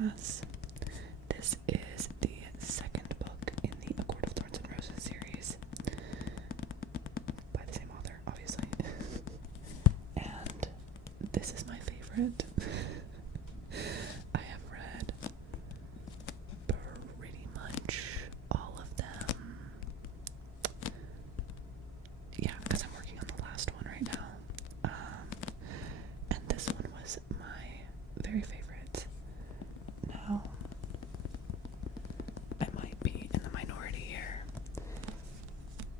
Mass. This is the second book in the A Court of Thorns and Roses series by the same author, obviously. And this is my favorite. I have read pretty much all of them. Yeah, because I'm working on the last one right now. And this one was my very favorite. Now, I might be in the minority here,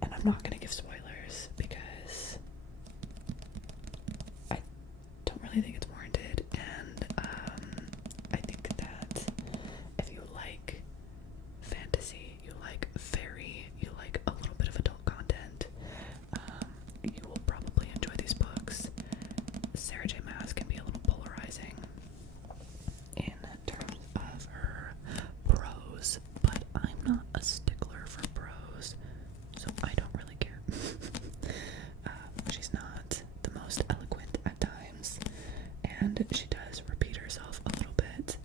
and I'm not going to give spoilers because I don't really think it's warranted, and I think that if you like fantasy, you like fairy, you like a little bit of adult content, you will probably enjoy these books. Sarah J. Maas can be a little polarizing in terms of her prose, but I'm not a stickler for prose, so I don't really care. She's not the most eloquent at times, and she does repeat herself a little bit,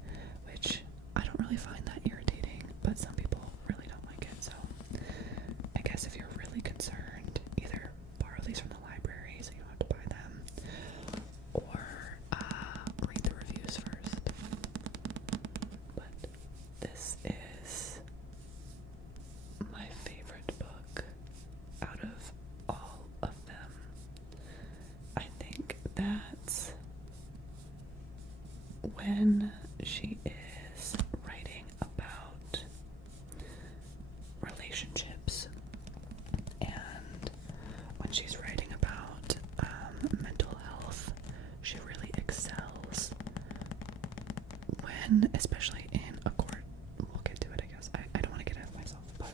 which I don't really find that irritating, but some people really don't like it. So I guess if you're really concerned, either borrow these from the library so you don't have to buy them, or read the reviews first. But this is my favorite book out of all of them. I think that when she is writing about relationships, and when she's writing about mental health, she really excels. When, especially in A Court, we'll get to it, I guess. I don't want to get ahead of myself, but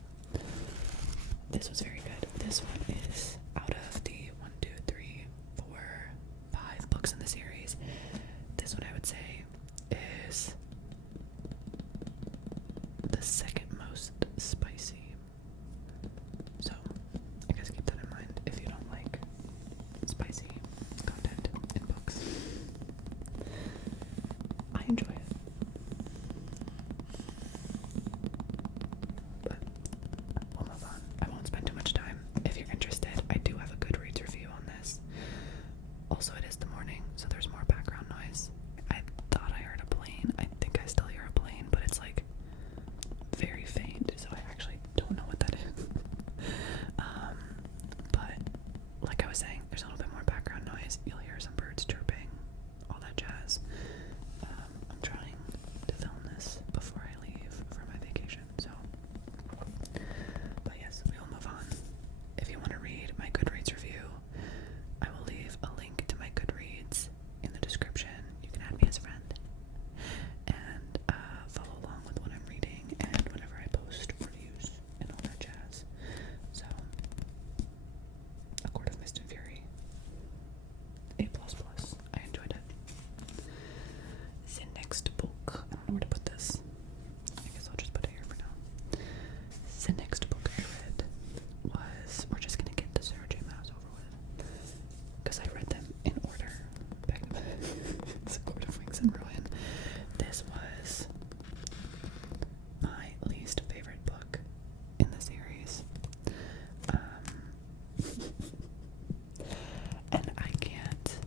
this was very good. This one is out of the 1, 2, 3, 4, 5 books in the series. This one I would say is the second most spicy. So I guess keep that in mind if you don't like spicy content in books. I enjoy it. But we'll move on. I won't spend too much time. If you're interested, I do have a Goodreads review on this. Also, it is the morning, so there's more background noise. I thought I heard a plane. I think I still hear a plane, but it's like very faint, so I actually don't know what that is. But like I was saying, there's a little bit more background noise. You'll hear some birds chirping, all that jazz. I'm trying to film this before I leave for my vacation, so. But yes, we will move on. If you want to read my Goodreads review, I will leave a link to my Goodreads in the description. You can add me as a friend and follow along with what I'm reading and whenever I post reviews and all that jazz. So, A Court of Mist and Fury, A++. I enjoyed it. The next book, I don't know where to put this. I guess I'll just put it here for now. The next book I read was, we're just gonna get the Sarah J. Maas over with, because I read them in order back to back. It's A Court of Wings and Ruin. This was my least favorite book in the series. And I can't,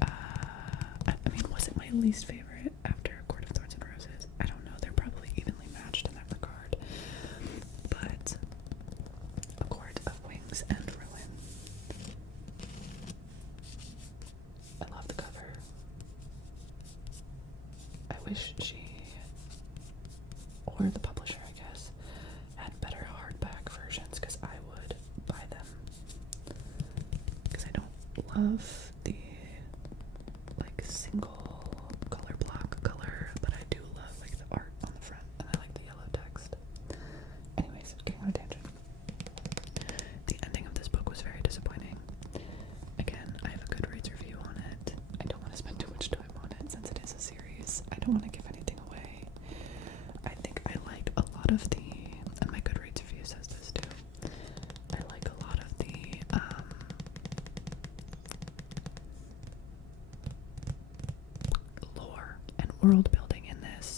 I mean, was it my least favorite after A Court of Thorns and Roses? I don't know, they're probably evenly matched in that regard. But A Court of Wings and Ruin. I love the cover. I wish she, or the publisher, I guess, had better hardback versions, because I would buy them. Because I don't love the like single color block color, but I do love like the art on the front, and I like the yellow text. Anyways, getting on a tangent. The ending of this book was very disappointing. Again, I have a Goodreads review on it. I don't want to spend too much time on it since it is a series. I don't want to give anything away. I think I liked a lot of the, and my Goodreads review says this too, I like a lot of the lore and world building in this.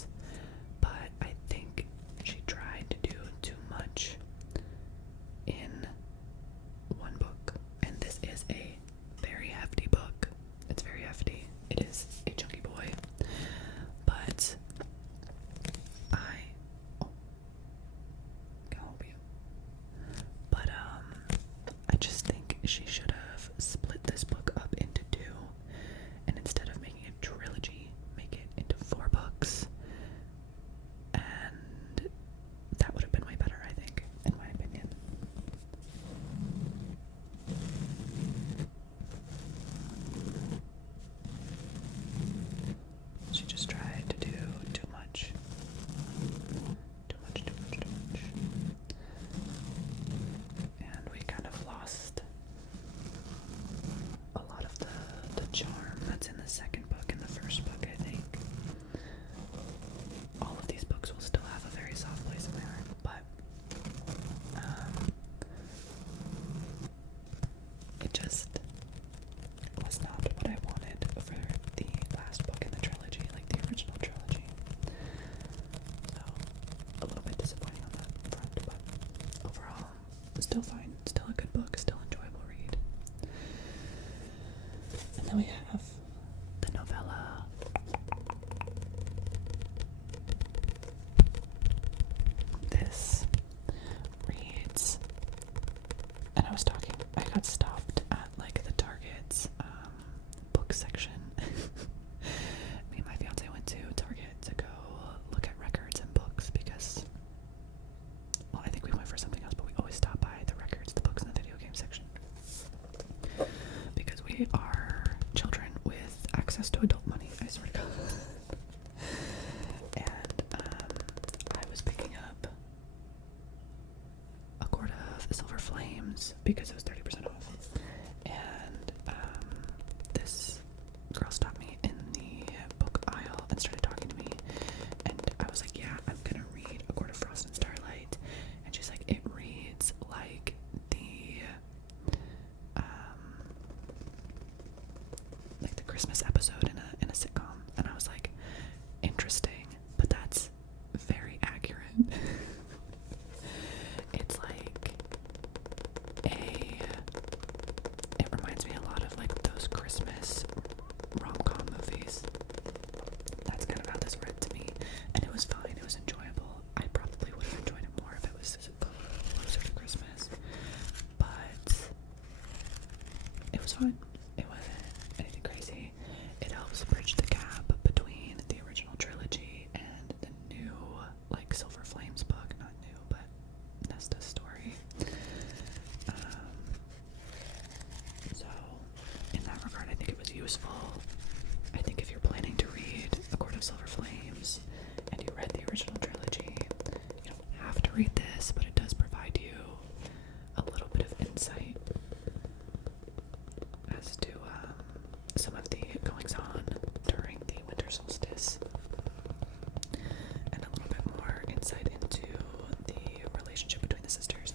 still fine. Still a good book. Still enjoyable read. And then we have the novella This reads, and I got stopped at like the Target's book section. Me and my fiance went to Target to go look at records and books because, well, I think we went for something else, but we always stop by the records, the books, and the video game section because we are children with access to adult money, I swear to God. And I was picking up a quart of Silver Flames because it was 30% off. And this girl stopped me in the book aisle and started talking to me. And I was like, yeah, I'm gonna read A Court of Frost and Starlight. And she's like, it reads like the Christmas episode in a sitcom. And I was like, interesting, but that's very accurate. It's like it reminds me a lot of like those Christmas rom-com movies. That's kind of how this read to me, and it was fine. It was enjoyable. I probably would have enjoyed it more if it was closer to Christmas, but it was fine. It wasn't anything crazy. It helps bridge the gap between the original trilogy and the new, like, Silver Flames book. Not new, but Nesta's story. So, in that regard, I think it was useful. I think if you're planning to read A Court of Silver Flames and you read the original trilogy, you don't have to read this, but it does provide you a little bit of insight as to some of the goings-on during the winter solstice, and a little bit more insight into the relationship between the sisters.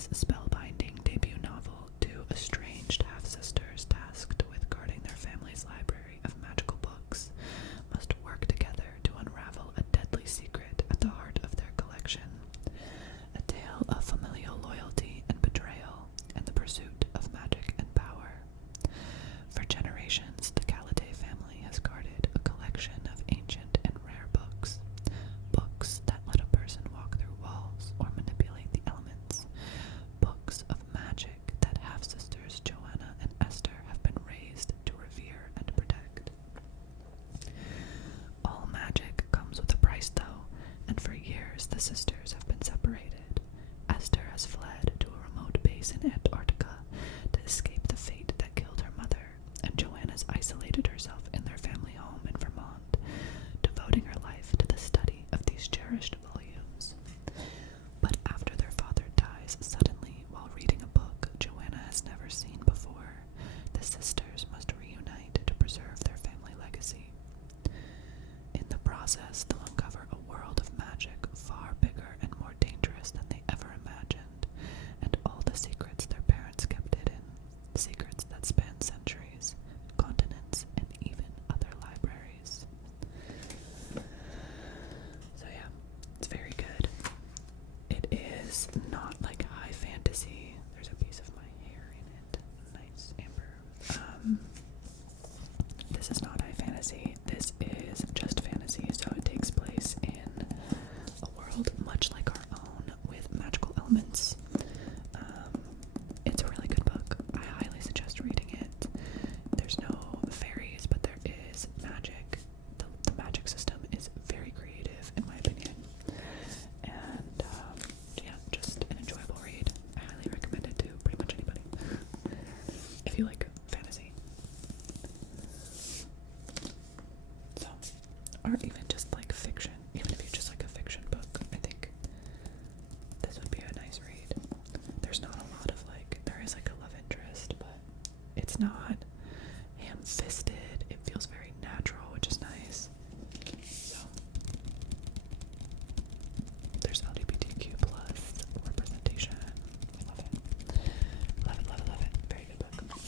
Joanna's spellbinding debut novel, two estranged half-sisters tasked with guarding their family's library of magical books must work together to unravel a deadly secret at the heart of their collection. A tale of familial loyalty and betrayal, and the pursuit of magic and power. For generations, the Galladay family has guarded a collection of ancient and rare books. Books that let a person walk through walls or manipulate the elements. Books of magic that half-sisters Joanna and Esther have been raised to revere and protect. All magic comes with a price, though, and for years the sisters have been separated. Esther has fled to a remote base in Antarctica to escape the fate that killed her mother, and Joanna's isolated herself in their family home in Vermont, devoting her life to the study of these cherished volumes. But after their father dies suddenly while reading a book Joanna has never seen before, the sisters must reunite to preserve their family legacy. In the process, they'll uncover a world of magic far bigger and more dangerous than they ever imagined, and all the secrets their parents kept hidden, secrets that span centuries, continents, and even other libraries. So yeah, it's very good. It is not like high fantasy. There's a piece of my hair in it. Nice, Amber. This is not high fantasy. This is just fantasy, so it takes place in a world much like our own with magical elements. It's a really good book. I highly suggest reading it. There's no fairies, but there is magic. The magic system is very creative, in my opinion. And yeah, just an enjoyable read. I highly recommend it to pretty much anybody. If you like fantasy. So, or even just like fiction. Even if you just like a fiction book, I think this would be a nice read. There's not a lot of like, there is like a love interest, but it's not ham-fisted. It feels very natural, which is nice. So, there's LGBTQ plus representation. Love it. Love it, love it, love it. Very good book.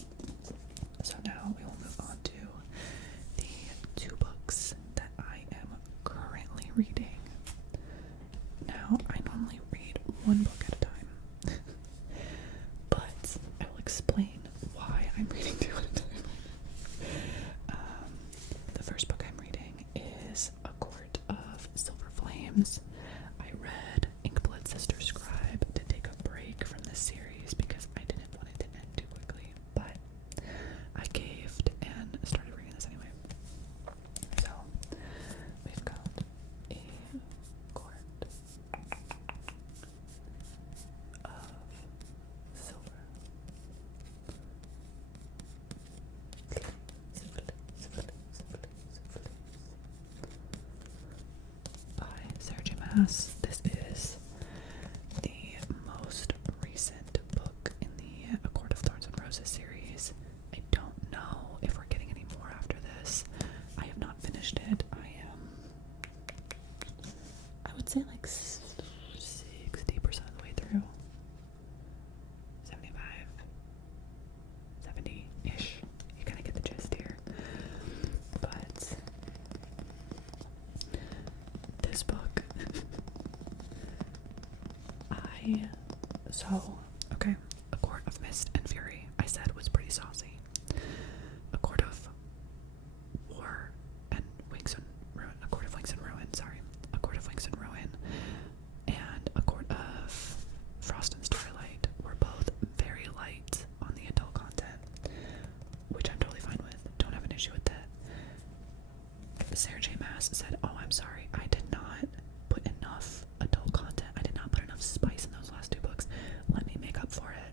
So now we will move on to the two books that I am currently reading. Now, I normally read one book at a time, but I will explain why I'm reading two at a time. The first book I'm reading is A Court of Silver Flames. I read Inkblood Sister Scribe to take a break from this series because I didn't want it to end too quickly, but I caved and started reading this anyway. So, we've got A Court of Silver by Sarah J. Maas. This is the most recent book in the A Court of Thorns and Roses series. I don't know if we're getting any more after this. I have not finished it. I would say like 60% of the way through. 75, 70-ish. You kind of get the gist here. But this book, okay, A Court of Mist and Fury, I said was pretty saucy. A Court of War and Wings and Ruin, A Court of Wings and Ruin, sorry. A Court of Wings and Ruin and A Court of Frost and Starlight were both very light on the adult content, which I'm totally fine with. Don't have an issue with that. Sarah J. Maas said, "Oh, I'm sorry, I did not put enough adult content. I did not put enough spice in those last two books. Let me make up for it."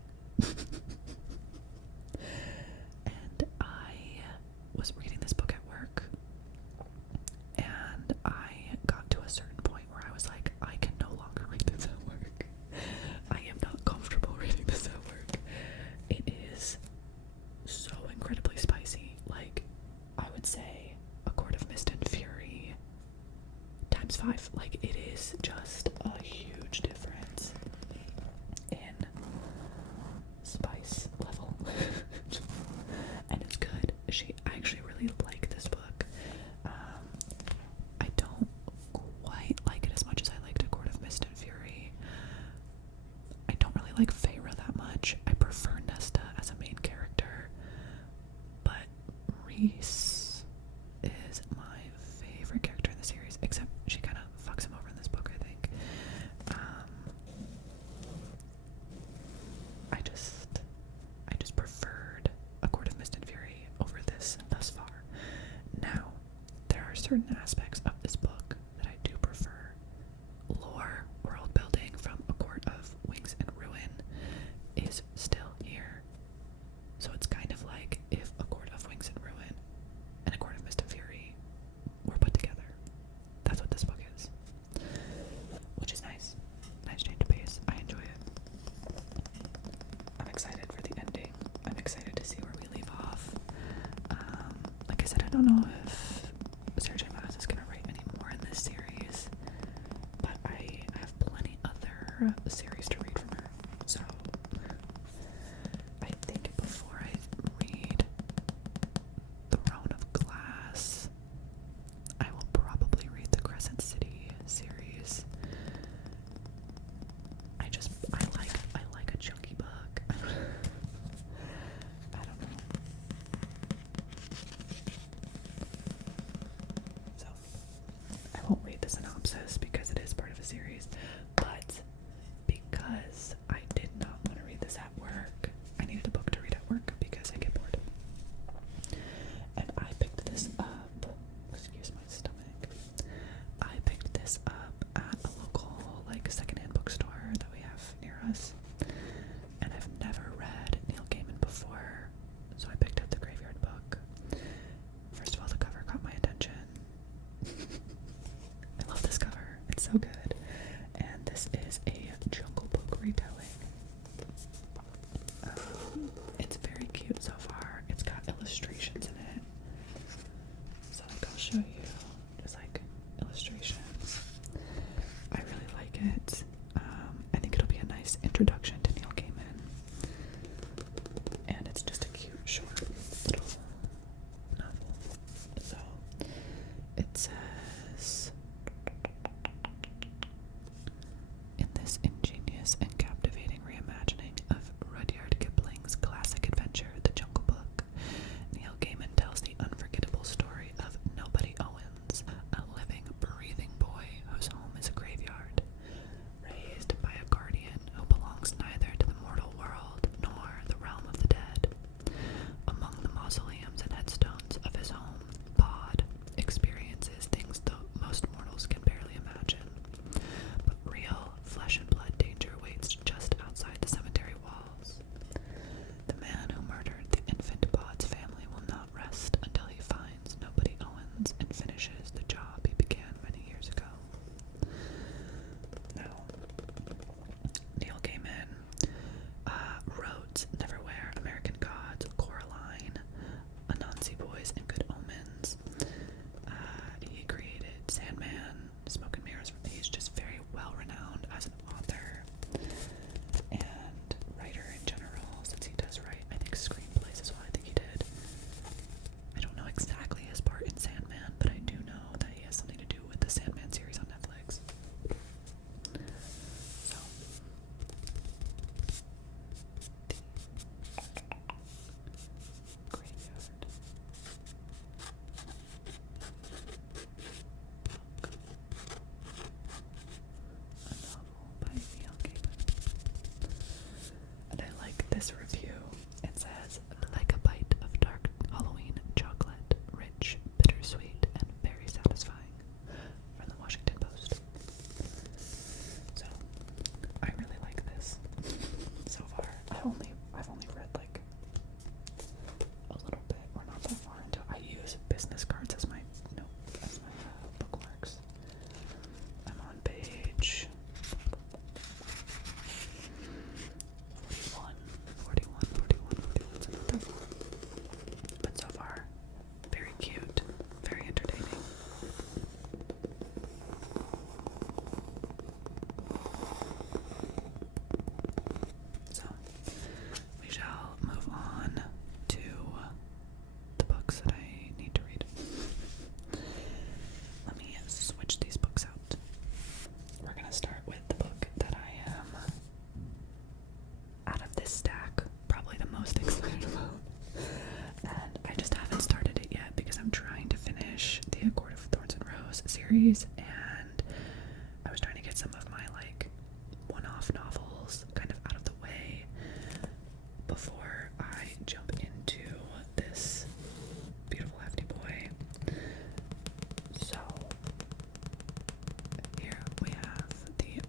really like this book. I don't quite like it as much as I liked A Court of Mist and Fury. I don't really like Feyre that much. I prefer Nesta as a main character, but Rhys is my favorite character in the series, except she kind of fucks him over in this book, I think. I just preferred A Court of Mist and Fury over this thus far. Now, there are certain aspects of this book that I do prefer. Lore, world building from A Court of Wings and Ruin is still here. So it's kind of like if A Court of Wings and Ruin and A Court of Mist and Fury were put together. That's what this book is. Which is nice. Nice change of pace. I enjoy it. I'm excited for the ending. I'm excited to see where we leave off. Like I said, I don't know if Sarah J. Maas is going to write any more in this series, but I have plenty other series to read from her. So I think before I read Throne of Glass, I will probably read the Crescent City series. I like a chunky book. I don't know. So I won't read the synopsis because it is part of a series, but because I did not want to read this at work, I needed a book to read at work because I get bored. And I picked this up, excuse my stomach, I picked this up at a local, like, secondhand bookstore that we have near us. And I've never read Neil Gaiman before, so I picked up the Graveyard Book. First of all, the cover caught my attention. I love this cover. It's so good. And this is a Jungle Book retelling. It's very cute so far. It's got illustrations in it. So I'll show you just like illustrations. I really like it. I think it'll be a nice introduction to Neil Gaiman. And it's just a cute, short little novel. So it says, in this ingenious and captivating reimagining of Rudyard Kipling's classic adventure, The Jungle Book, Neil Gaiman tells the unforgettable story of Nobody Owens, a living, breathing boy whose home is a graveyard. Raised by a guardian who belongs neither to the mortal world nor the realm of the dead. Among the mausoleums and headstones of his home, Pod experiences things most mortals can barely imagine. But real, flesh and blood danger waits just outside the cemetery walls. The man who murdered the infant Pod's family will not rest until he finds Nobody Owens and finishes the job he began many years ago. Now, Neil Gaiman wrote Neverwhere, American Gods, Coraline, Anansi Boys, and Good Omens. He created Sandman, Smoke and Mirrors. He's just very well renowned as an author and writer in general, since he does write, I think, screenplays as well. I think he did. I don't know exactly his part in Sandman, but I do know that he has something to do with the Sandman series on Netflix. So, the Graveyard. A novel by Neil Gaiman. And I like this review. It says, like a bite of dark Halloween chocolate, rich, bittersweet, and very satisfying, from the Washington Post. So, I really like this so far. I've only read like a little bit, or not that far into it. I use business cards as my bookmarks. I'm on page 41. series, and I was trying to get some of my like one-off novels kind of out of the way before I jump into this beautiful hefty boy. So here we have The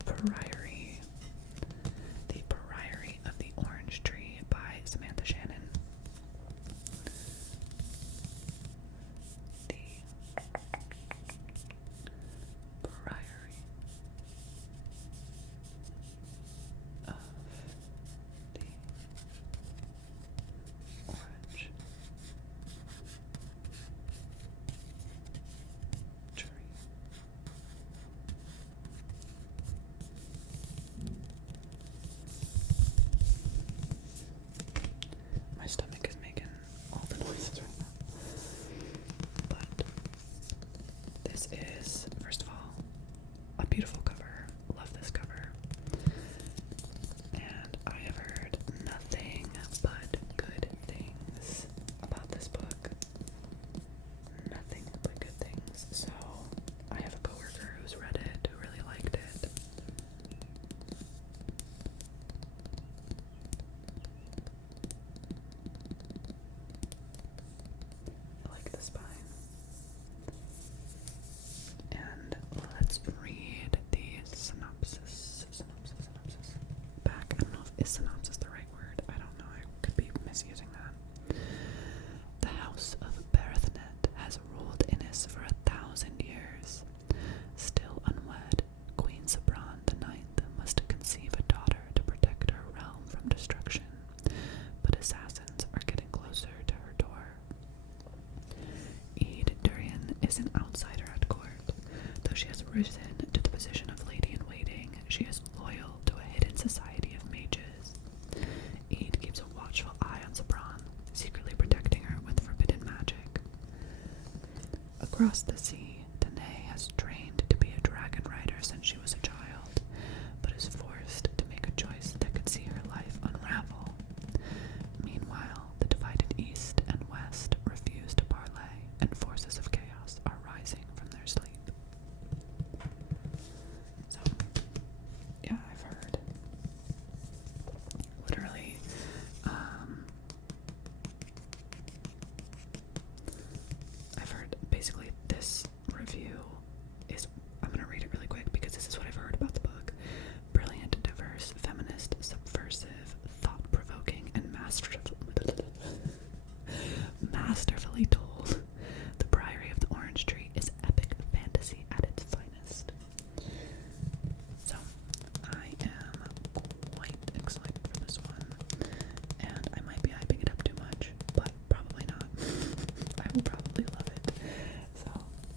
Priory of the Orange Tree by Samantha Shannon. The Priory of the Orange Tree. My stomach is making all the noises right now. But this is, first of all, a beautiful cover. Love this cover. And I have heard nothing but good things about this book. Nothing but good things. So I have a coworker who's read it, who really liked it. I like the spine. And let's read the synopsis. Back. I don't know if is synopsis the right word. I don't know. I could be misusing that. The House of Berethnet has ruled Innis for 1,000 years. Still unwed, Queen Sabran IX must conceive a daughter to protect her realm from destruction. But assassins are getting closer to her door. Eid Durian is an outsider at court. Though she has risen to the position of lady-in-waiting, she is loyal to a hidden society of mages. Eid keeps a watchful eye on Sabran, secretly protecting her with forbidden magic. Across the sea, Danae has trained to be a dragon rider since she was a child, but is forced to make a choice that could see her life unravel. Meanwhile, the divided East and West refuse to parley, and forces of chaos are rising from their sleep. So, yeah, I've heard. Literally, I've heard basically this review is, I'm going to read it really quick because this is what I've heard about the book. Brilliant, diverse, feminist, subversive, thought-provoking, and masterfully told. The Priory of the Orange Tree is epic fantasy at its finest. So, I am quite excited for this one, and I might be hyping it up too much, but probably not. I will probably love it. So,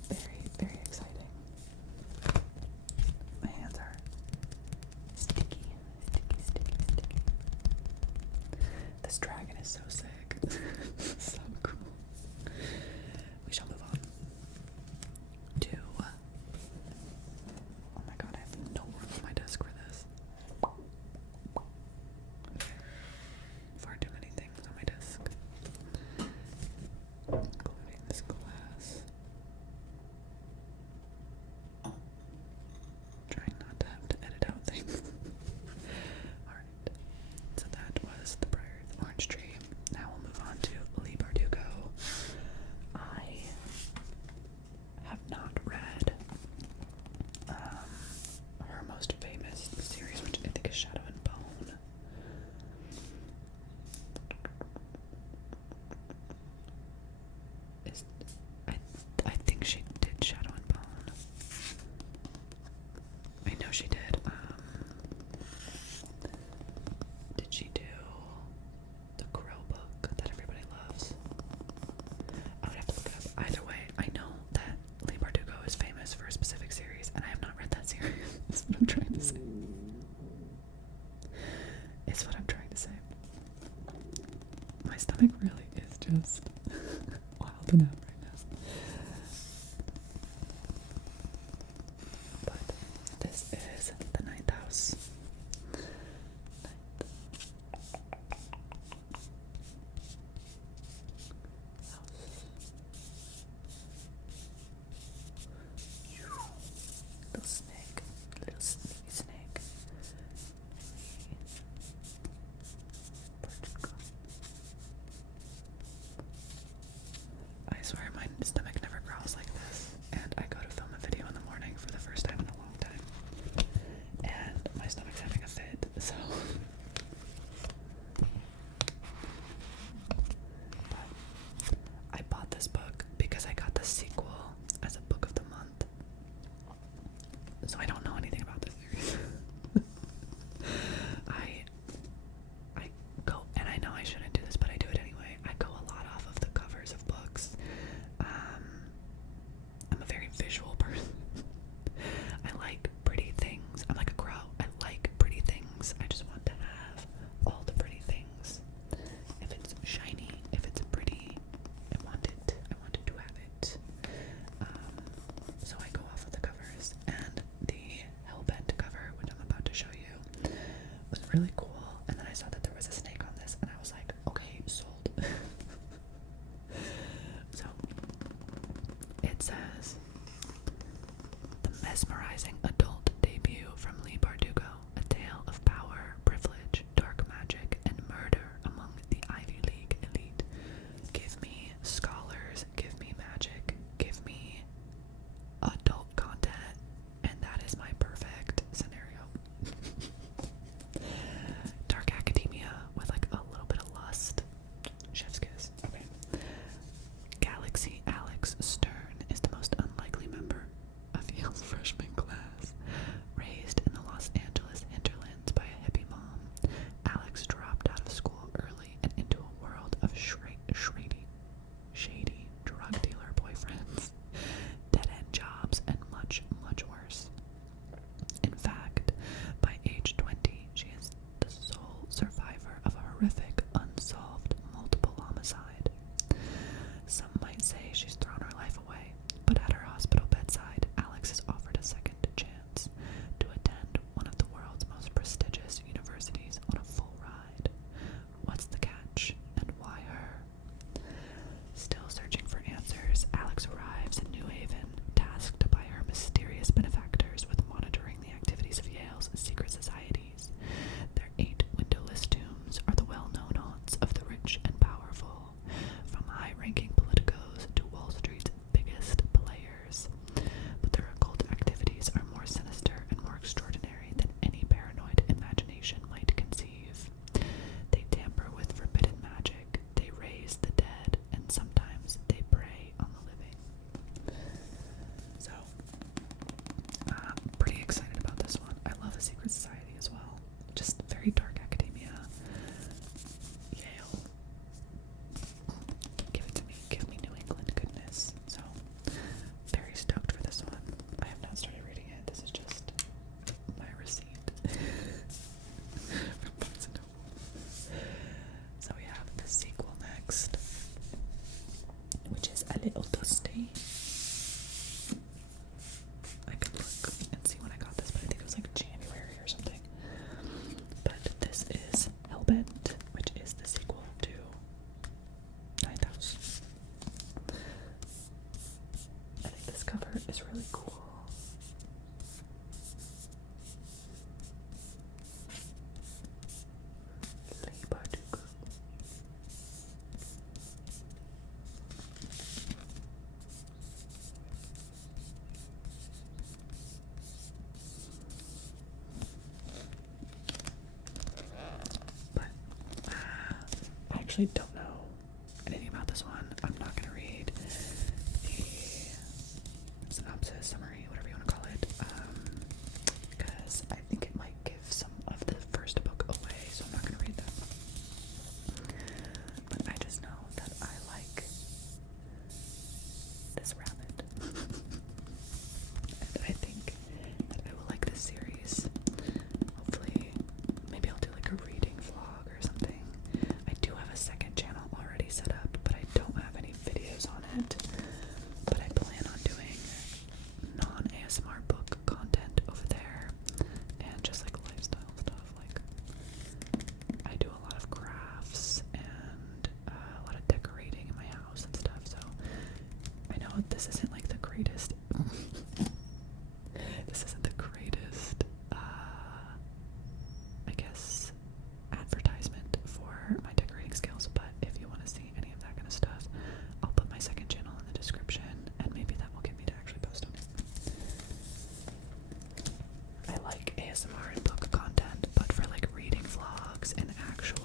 very, very exciting. My hands are sticky. This dragon is so sick. So cool. We shall move on to, oh my god, I have no room on my desk for this. Far too many things on my desk, including this glass. Trying not to have to edit out things. Alright, so that was The Priory of the Orange Tree. Now we'll move on to Leigh Bardugo. I have not read her most famous series, which I think is Shadow and Bone. I think she did Shadow and Bone. I know she did. Did she do the Crow book that everybody loves? I would have to look it up. Either way, I know that Leigh Bardugo is famous for a specific series, and I have not read that series. That's what I'm trying to say. It's what I'm trying to say. My stomach really is just wilding out right now. But this is The Ninth House. actually don't know anything about this one. I'm not gonna read the synopsis, summary, whatever you want to call it, because I think it might give some of the first book away, so I'm not gonna read that. But I just know that I like this rabbit. And I think that I will like this series. Hopefully, maybe I'll do like a reading vlog or something. I do have a second channel already set up, but I don't have any videos on it. But I plan on doing non-ASMR book content over there, and just like lifestyle stuff. Like, I do a lot of crafts and a lot of decorating in my house and stuff, so I know this isn't like the greatest this isn't the greatest I guess advertisement for my decorating skills, but if you want to see any of that kind of stuff, I'll put my second channel in the description, and maybe that will get me to actually post on it. I like ASMR and book content, but for like reading vlogs and actual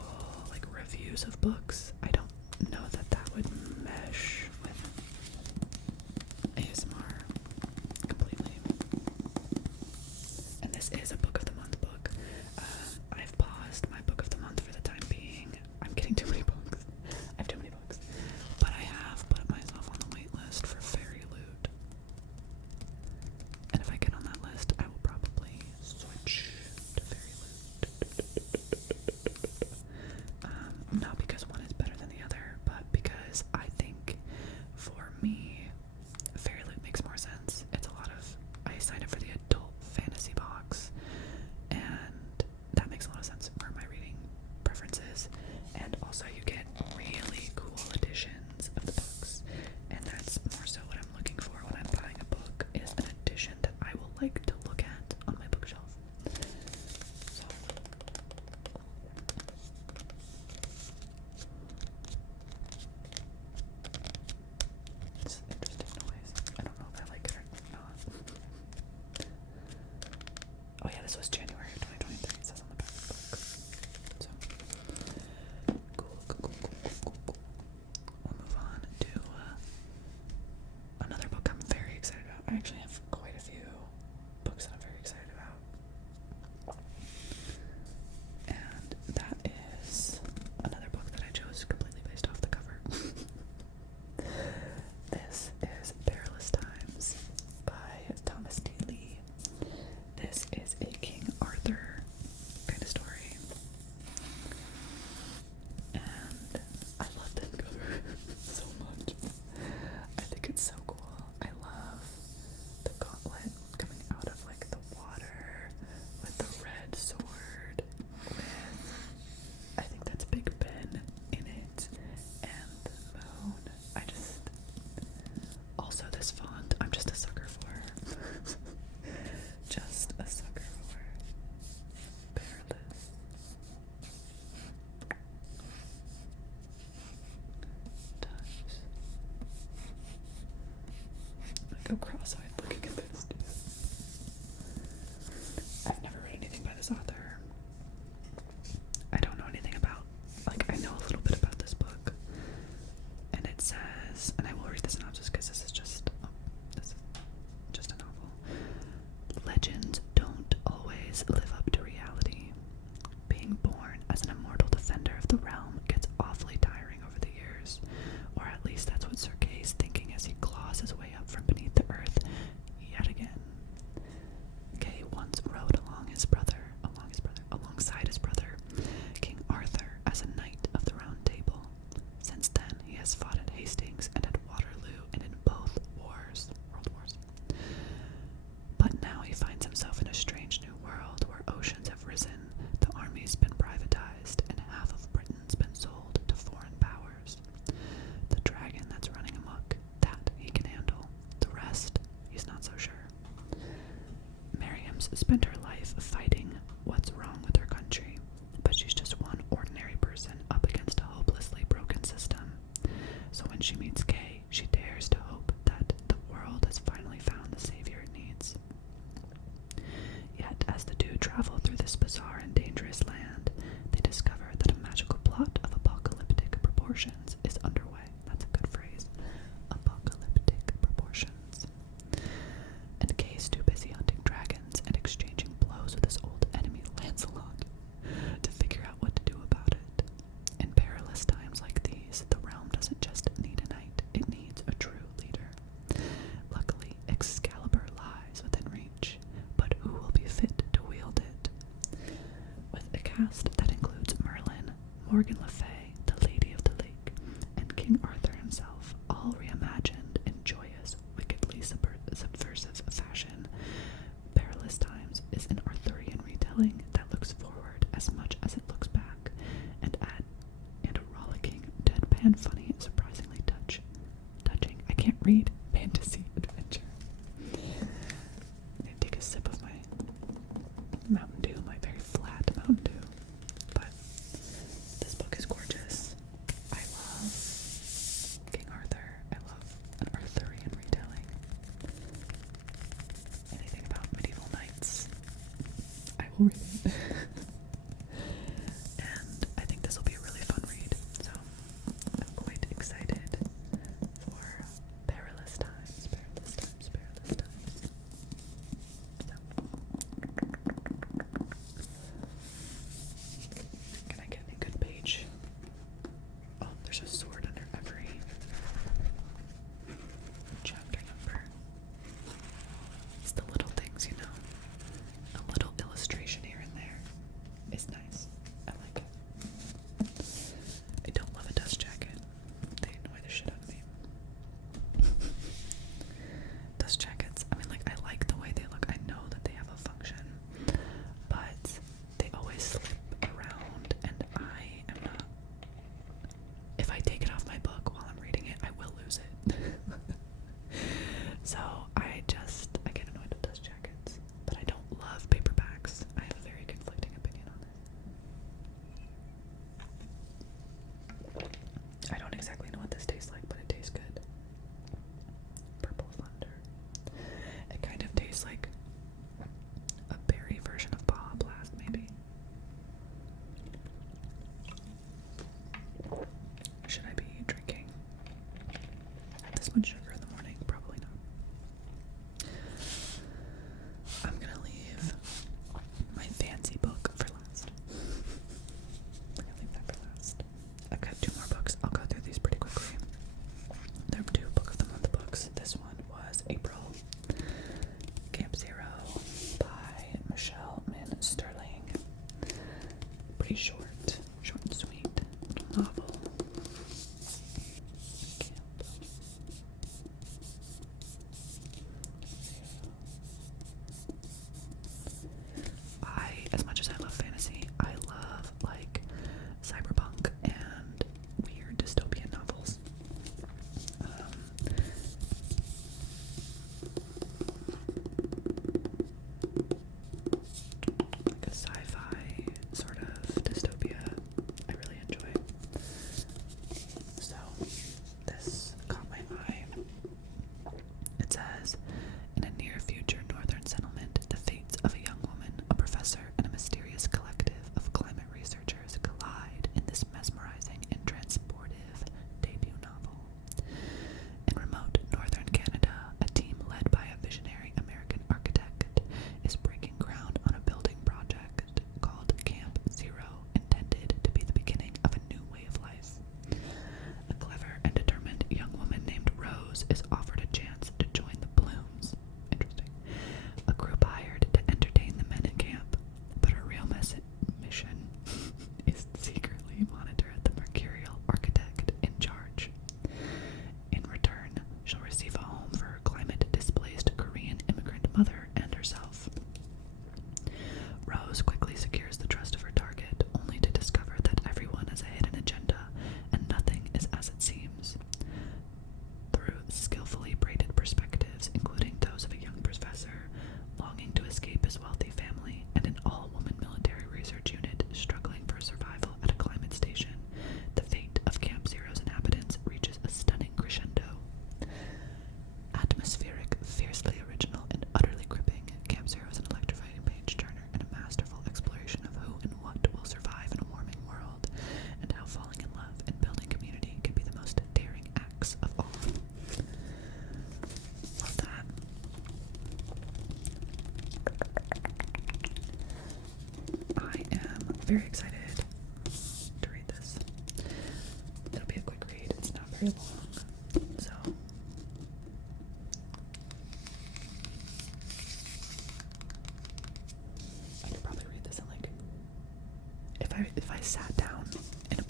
like reviews of books, I don't know that that would mesh with ASMR completely. And this is a book of the month book. I've paused my book of the month for the time being. I'm getting too many books. I have too many books. But I have put myself on the wait list for Fairy Loot. And if I get on that list, I will probably switch to Fairy Loot. Not because one is better than the other, but because I think for me, Fairy Loot makes more sense. It's a lot of, I signed up for the adult fantasy box, and that makes a lot of sense for my reading preferences. And also you get really cool editions of the books, and that's more so what I'm looking for when I'm buying a book, is an edition that I will like to look at on my bookshelf. So it's an interesting noise. I don't know if I like it or not. Oh yeah, this was January of 2023, it says on the back of the book. So, cool. We'll move on to another book I'm very excited about. I actually have quite a few books that I'm very excited about. And that is another book that I chose completely based off the cover. This is Perilous Times by Thomas D. Lee. This is a King Arthur kind of story. And I love this cover so much. I think it's so cool. I love the gauntlet coming out of like the water with the red sword with, I think that's Big Ben in it, and the moon. Also this font, I'm just a sucker for. Just a sucker for. Perilous Times. I go cross-eyed looking at this, dude. I've never read anything by this author. I don't know anything about, like, I know a little bit about this book, and it says, and I will read the synopsis because this is just a novel. Legends don't always live up to reality. Being born as an immortal defender of the realm gets awfully tiring over the years, or at least that's what Sir Kay's thinking as he claws his way up from beneath the earth Morgan Le Fay, The Lady of the Lake, and King Arthur himself, all reimagined in joyous, wickedly subversive fashion. Perilous Times is an Arthurian retelling that looks forward as much as it looks back, and a rollicking, deadpan funny, surprisingly touching. I can't read fantasy adventure. I'm gonna take a sip of my Mountain Dew, my very flat Mountain Dew. But this book is gorgeous. I love King Arthur. I love an Arthurian retelling. Anything about medieval knights, I will read it. And I think this will be a really fun read. So I'm quite excited for Perilous Times. Perilous Times. Perilous Times. So. Can I get a good page? Oh, there's a sword under every chapter number. It's the little things, you know. A little illustration here and there is nice. I like it. I don't love a dust jacket. They annoy the shit out of me. Dust jackets, I mean, like, I like the way they look. I know that they have a function, but they always slip around, and I am not. If I take it off my book while I'm reading it, I will lose it. So I get annoyed with dust jackets, but I don't love paperbacks. I have a very conflicting opinion on this. I don't exactly know what this tastes like, but it tastes good. Purple Thunder. It kind of tastes like a berry version of Baja Blast, maybe. Should I be drinking this much sugar in the morning? Probably not. I'm gonna leave my fancy book for last. We're gonna leave that for last. I've got 2 more books. I'll go through these pretty quickly. There are 2 Book of the Month books. This one was April. Camp Zero by Michelle Min Sterling. Pretty short and sweet novel. As much as I love fantasy, I love like cyberpunk and weird dystopian novels. Like a sci-fi sort of dystopia, I really enjoy. So this caught my eye. It says, in a near future northern settlement, the fates of a young woman, a professor, and a mysterious collective of climate researchers collide in this mesmerizing and transportive debut novel. In remote northern Canada, a team led by a visionary American architect is breaking ground on a building project called Camp Zero, intended to be the beginning of a new way of life. A clever and determined young woman named Rose is offered a chance to join the Blooms. Interesting. A group hired to entertain the men in camp, but her real mission is to secretly monitor the mercurial architect in charge. In return, she'll receive a home for her climate-displaced Korean immigrant mother and herself. Rose quickly secures the trust of her target, only to discover that everyone has a hidden agenda and nothing is as it seems. Through skillfully braided perspectives, including those of a young professor longing to escape his wealthy family and an all-woman military research unit struggling for survival at a climate station, the fate of Camp Zero's inhabitants reaches a stunning crescendo. Atmospheric, fiercely original, and utterly gripping, Camp Zero is an electrifying page-turner and a masterful exploration of who and what will survive in a warming world, and how falling in love and building community can be the most daring acts of all. Love that. I am very excited to read this. It'll be a quick read. It's not very long, so I could probably read this in like if I sat down in a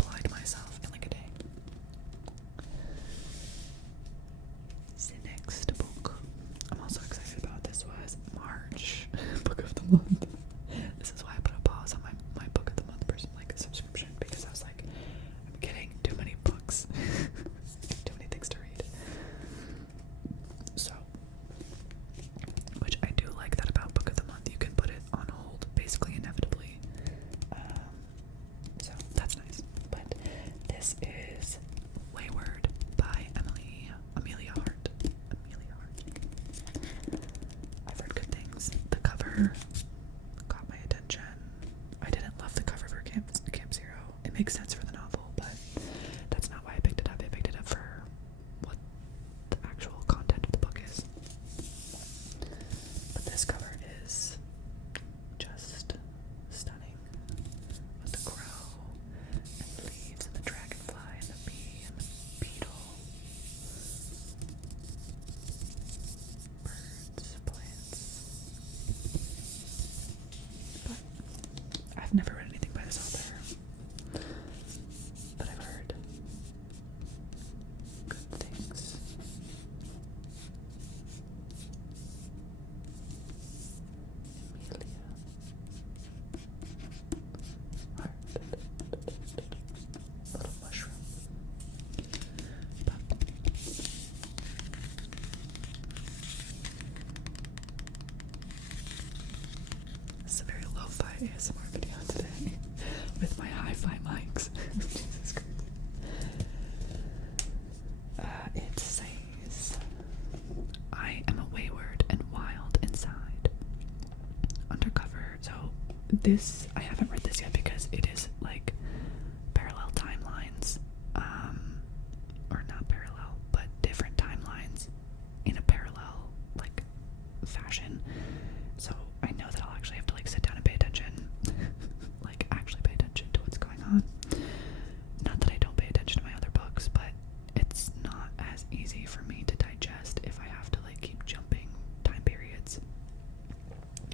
This is Wayward by Amelia Hart. I've heard good things. The cover caught my attention. I didn't love the cover for Camp Zero. It makes sense for the novel, but that's not why I picked it up. I picked it up for what the actual content of the book is. But this cover is just stunning. With the crow and the leaves and the dragonfly and the bee and the beetle. Birds, plants. But I've never read anything by this author. But I've heard good things. Amelia Hart. Little mushroom. This is a very lo-fi ASMR video today with my hi-fi mics. Jesus Christ. It says, I am a wayward and wild inside. Undercover. So this, I haven't read this yet because it is like parallel timelines. Or not parallel, but different timelines in a parallel like fashion. So I know that I'll actually have to like sit down and pay attention. Like actually pay attention to what's going on. Not that I don't pay attention to my other books, but it's not as easy for me to digest if I have to like keep jumping time periods.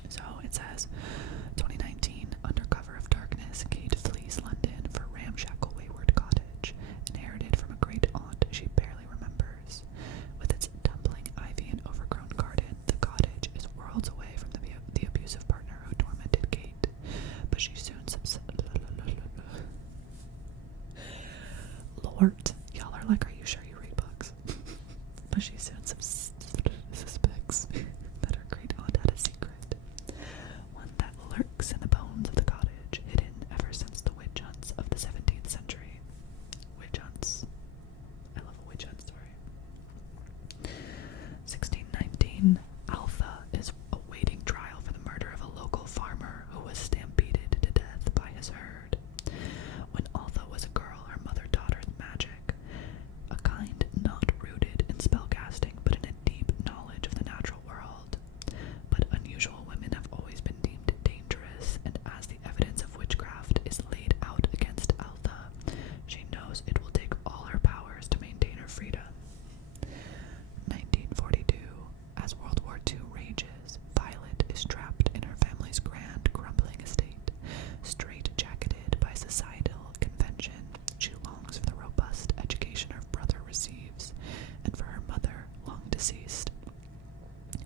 So it says 2019, under cover of darkness, Kate flees London for ramshackle wayward cottage, inherited from a great aunt she barely remembers. With its tumbling ivy and overgrown garden, the cottage is worlds away from the abusive partner who tormented Kate, but she soon Lord, y'all are like, are you sure you read books? But she soon suspects that her great aunt had a secret, one that lurks in the bones of the cottage, hidden ever since the witch hunts of the 17th century. Witch hunts. I love a witch hunt story. 1619, Alpha is awaiting trial for the murder of a local farmer who was stampeded to death by his herd. When Alpha was a girl, her mother taught her magic, a kind not rooted in spellcasting, but in a deep knowledge of the natural world. But unusual women have always been deemed dangerous, and as the evidence of witchcraft is laid out against Alpha, she knows it will take all her powers to maintain her freedom. 1942, as World War II rages, Violet is trapped in her family's grand, crumbling estate. Straight-jacketed by societal convention, she longs for the robust education her brother receives, and for her mother, long deceased,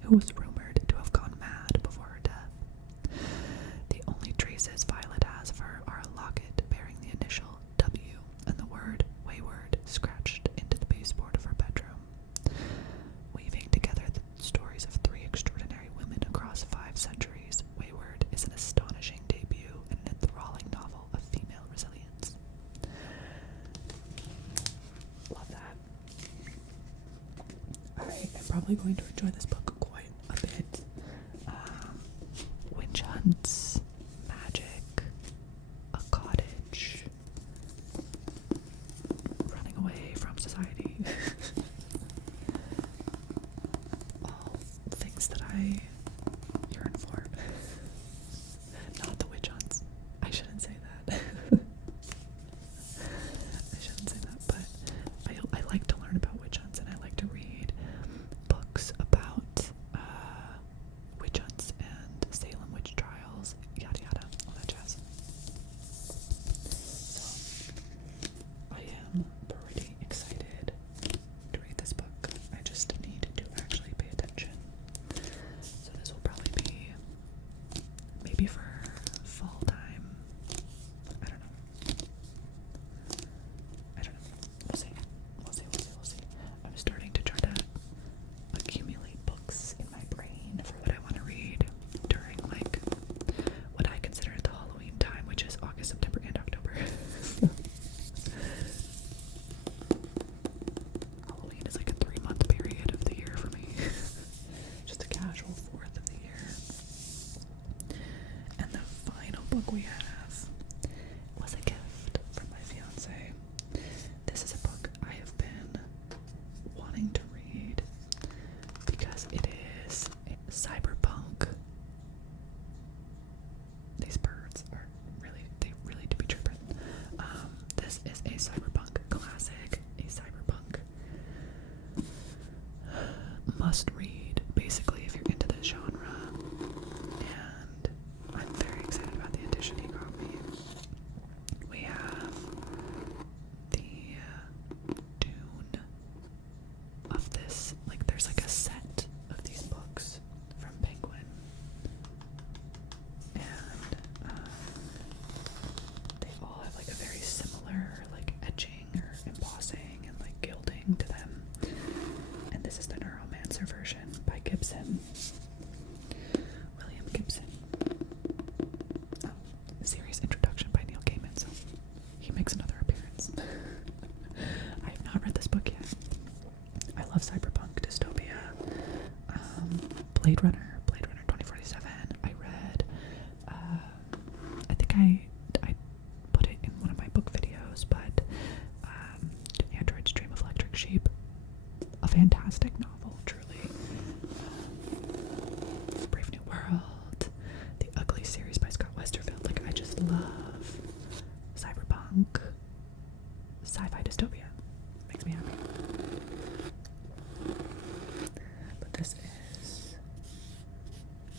who was rumored to have gone mad before her death. The only traces Violet has of her are a locket bearing the initial W and the word wayward scratched into the baseboard of her bedroom. Weaving together the stories of three extraordinary women across 5 centuries, Wayward is an astonishing debut and an enthralling novel of female resilience. Love that. I am probably going to enjoy this book quite a bit. Witch hunts, magic, a cottage, running away from society. All things that I yearn for. Not the witch hunts. I shouldn't say that. I shouldn't say that, but I like to learn about witch hunts, and I like to read books about witch hunts and Salem witch trials, yada yada, all that jazz. So I am pretty excited to read this book. I just need to actually pay attention. book we have was a gift from my fiance. This is a book I have been wanting to read because it is cyberpunk. These birds are they really do be tripping. This is a cyberpunk classic, a cyberpunk must read, basically, if you're into this genre. And I'm very excited about the edition he got me. We have the Dune of this, like there's like a set of these books from Penguin, and they all have like a very similar like etching or embossing and like gilding to them. And this is the Neuromancer version by Gibson. William Gibson. Oh, series introduction by Neil Gaiman, so he makes another appearance. I have not read this book yet. I love cyberpunk, dystopia, Blade Runner 2047. I read, I think I put it in one of my book videos, but Android's Dream of Electric Sheep, a fantastic novel, truly. Brave New World, the Ugly series by Scott Westerfeld. Like, I just love cyberpunk, sci-fi dystopia. Makes me happy. But this is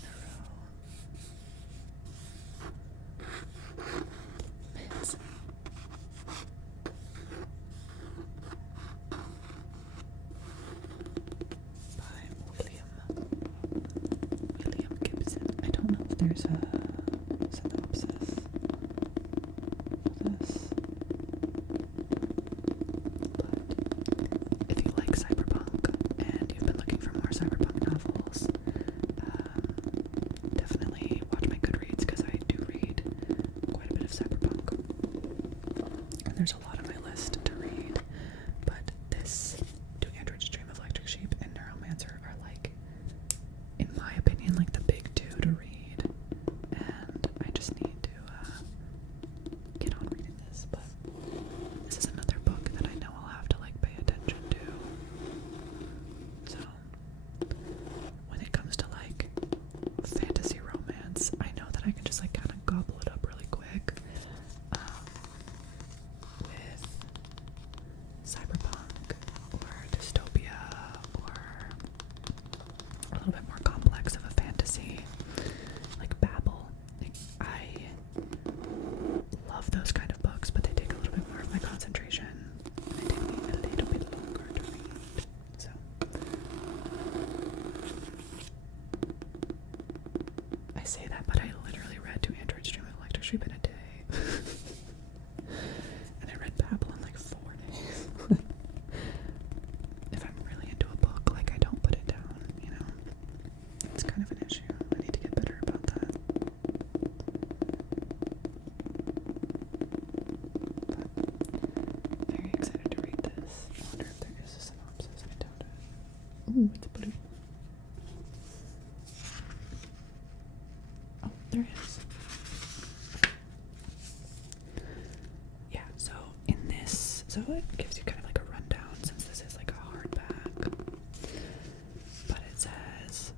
Neuromancer. By William Gibson. I don't know if there's a synopsis of this, but if you like cyberpunk and you've been looking for more cyberpunk novels, definitely watch my Goodreads, because I do read quite a bit of cyberpunk, and there's a lot on my list to read, but this, To Android's Dream of Electric Sheep and Neuromancer are like, in my opinion, like the big two to read, and I just need to get on reading this. But this is another book that I know I'll have to like pay attention to. So when it comes to like fantasy romance, I know that I can just like kind of gobble it up really quick. With cyberpunk or dystopia or a little bit more complex of a fantasy, like Babel. Like, I love those kind of books, but they take a little bit more of my concentration. They take me a little bit longer to read. So I say that, but I literally read To Android's Dream of Electric Sheep in a day. And I read Babel in like 4 days. If I'm really into a book, like I don't put it down, you know? It's kind of an issue. I need to get better about that. But very excited to read this. I wonder if there is a synopsis. I doubt it. Ooh, it's blue. Oh, there is. Yeah, so in this, so it gives you kind of like a rundown, since this is like a hardback. But it says,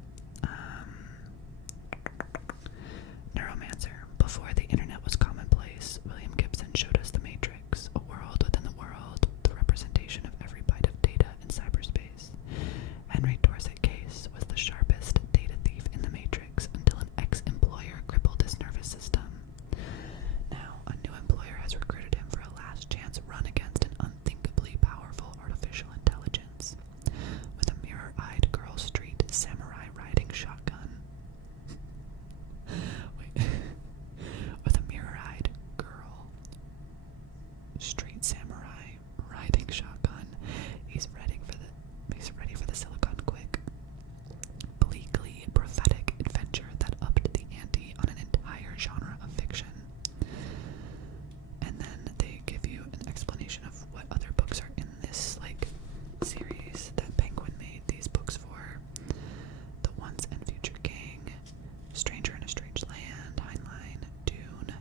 Neuromancer. Before the internet was commonplace, William Gibson showed us the Matrix, a world within the world, the representation of every byte of data in cyberspace. Henry Dorset Case was the sharpest data thief in the Matrix until an ex-employer crippled his nervous system. Now, a new employer has recruited him for a last chance run against an unthinkably powerful artificial intelligence. With a mirror-eyed Girl Street samurai riding shotgun. Wait. With a mirror-eyed Girl Street samurai riding shotgun, he's ready for the Silicon Quick, bleakly prophetic adventure that upped the ante on an entire genre of fiction. And then they give you an explanation of what other books are in this like series that Penguin made these books for. The Once and Future King, Stranger in a Strange Land, Heinlein, Dune,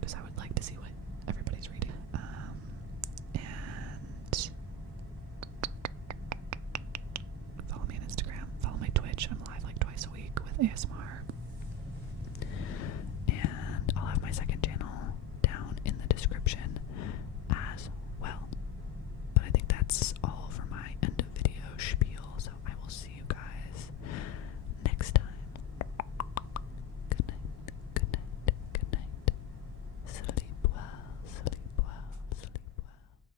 because I